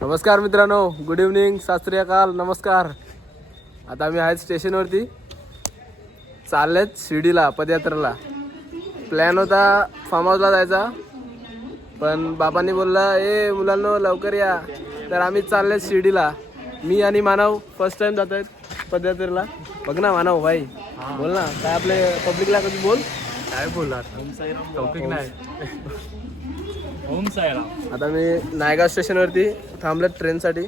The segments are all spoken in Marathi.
नमस्कार मित्रांनो, गुड इव्हनिंग, सत श्री अकाल, नमस्कार. आता आम्ही आहेत स्टेशनवरती, चाललेत शिर्डीला पदयात्रेला. प्लॅन होता फार्म हाऊसला जायचा, पण बाबांनी बोलला ए मुलांनो लवकर या. तर आम्ही चाललेत शिर्डीला. मी आणि मानव फर्स्ट टाइम जात आहेत पदयात्रेला. बघ ना मानव भाई, बोल ना काय आपले पब्लिकला कधी बोल. काय बोलणार टॉपिक नाही. आता मी नायगाव स्टेशनवरती थांबलेत ट्रेनसाठी.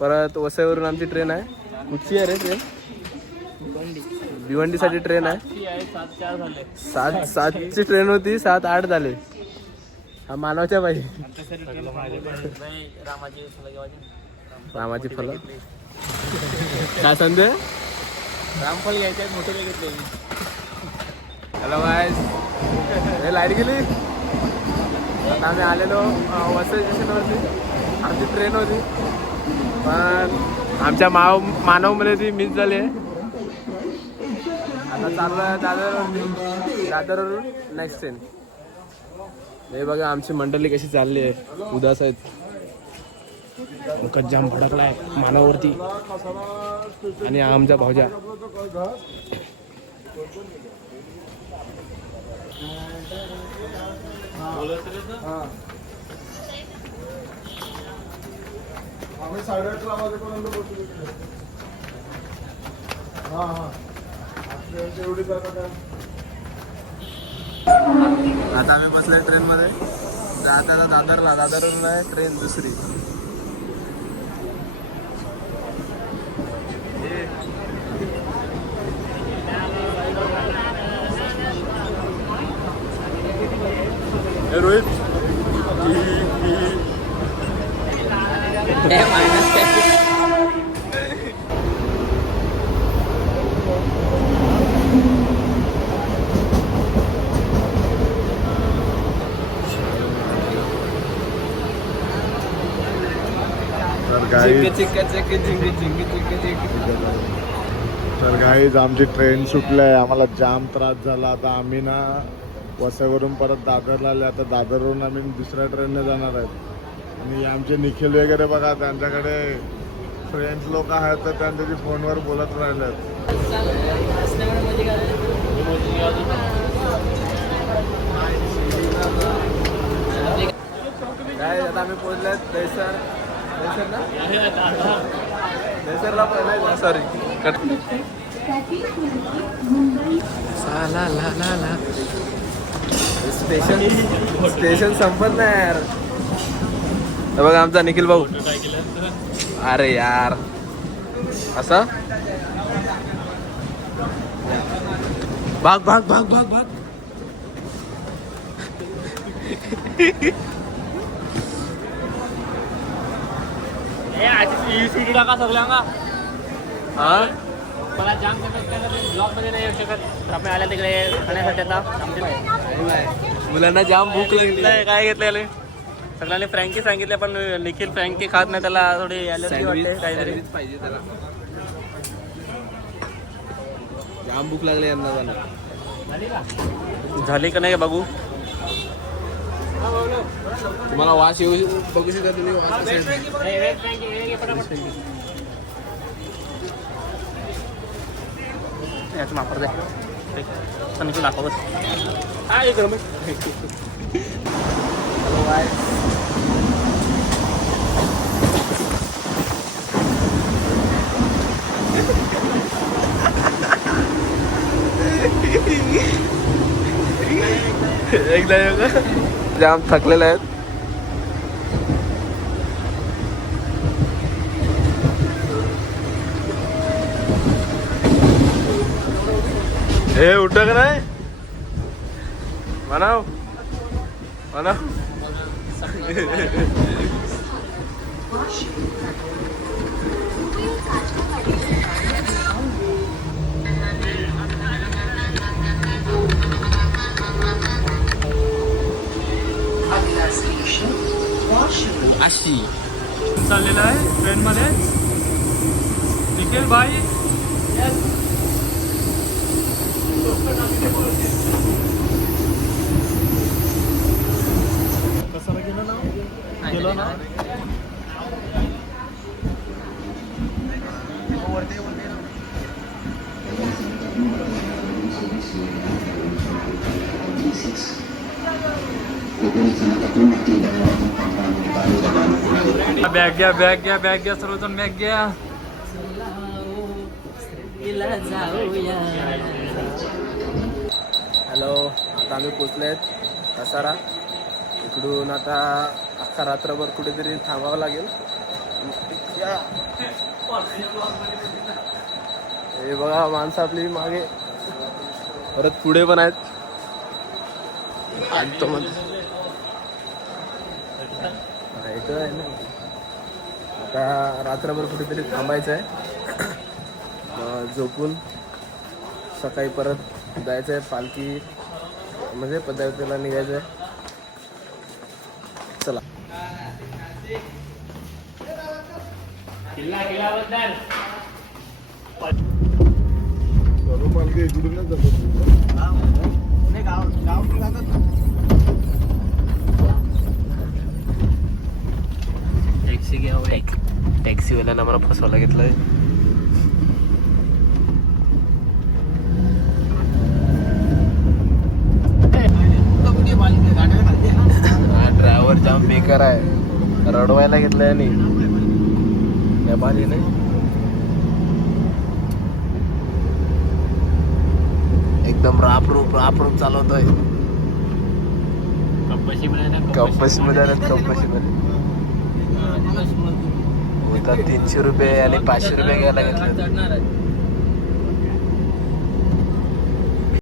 परत वसईवरून आमची ट्रेन आहे. कुठची आहे रे ट्रेन? भिवंडीसाठी ट्रेन आहे. 7ची ट्रेन होती, 7-8 झाले. हा मानवच्या बाई रामाची फलं काय संजय रामफल घ्यायचे मोठे घेतले. हॅलो गाईज, हे लाईट गेली. आता आम्ही आलेलो वसई स्टेशनवरती. आमची ट्रेन होती, पण आमच्या मानवमध्ये ती मिस झाली आहे. आता चालू आहे दादरवरती, दादरवरून नेक्स्ट ट्रेन. हे बघा आमची मंडळी कशी चालली आहे, उदास आहेत. मुखत जाम भडकला आहे मानववरती. आणि आमचा भाऊजा आम्ही 8:30 वाजेपर्यंत पोहोचलो. एवढी जागा. आता आम्ही बसलोय ट्रेनमध्ये. जाता दादरला, दादरवरून आहे ट्रेन दुसरी. रोहित तर गाईज आमची ट्रेन सुटली आहे. आम्हाला जाम त्रास झाला. आता आम्ही ना वसईवरून परत दादरला आले. आता दादरवरून आम्ही दुसऱ्या ट्रेनने जाणार आहेत. आणि आमचे निखिल वगैरे बघा, त्यांच्याकडे फ्रेंड्स लोक आहेत, तर त्यांच्याशी फोनवर बोलत राहिलेत. काय आता आम्ही पोहोचलेत दहिसर. दहिसर ना, दहिसरला पहिला. सॉरी स्टेशन संपत नाही यार. बघा आमचा निखिल भाऊ. अरे यार असं भाग भाग भाग भाग भाग. टाका सगळ्यांना. हा मला जाम ब्लॉक मध्ये नाही येऊ शकत. आपण आल्या तिकडे खाण्यासाठी. आता मुलांना जाम भूक लागली. काय घेतलेलं सगळ्यांनी फ्रँकी सांगितले, पण निखिल फ्रँकी खात नाही. त्याला थोडी ॲलर्जी वाटते काहीतरी. पाहिजे त्याला. जाम भूक लागली यांना. झाली का नाही बघू. तुम्हाला वास येऊ बघू शकता तुम्ही. वास याचं वापर दे निखिल दाखव. हा एक रमेश. एकदा जाम थकलेले आहेत. हे उठ का नाही म्हणाव म्हणाव. अशी चाललेला आहे ट्रेनमध्ये निखिल भाई. कसं गेलं ना? गेलो ना. बॅग घ्या बॅग घ्या बॅग घ्या सर्वजण बॅग घ्या. हॅलो, आता आम्ही पोचले आहेत कसारा. इकडून आता अख्खा रात्रभर कुठेतरी थांबावं लागेल. हे बघा माणसं आपली मागे, परत पुढे पण आहेत. आणतो मध्ये इथं आहे ना. आता रात्रभर कुठेतरी थांबायचं आहे. मग झोपून सकाळी परत जायचं आहे. पालखी म्हणजे पदयात्रेला निघायचं आहे. चला. सर्व पालखी इकडूनच जातात. टॅक्सी घ्यावं. टॅक्सीवाल्यानं मला फसवायला घेतलंय. हा ड्रायव्हर जाम बेकार आहे, रडवायला घेतलंय आणि या बालीने. एकदम रापरूप चालवतोय. कंपशीमध्ये आल्यात. कंपशीमध्ये होता 300 रुपये आणि 500 रुपये घ्यायला घेतले.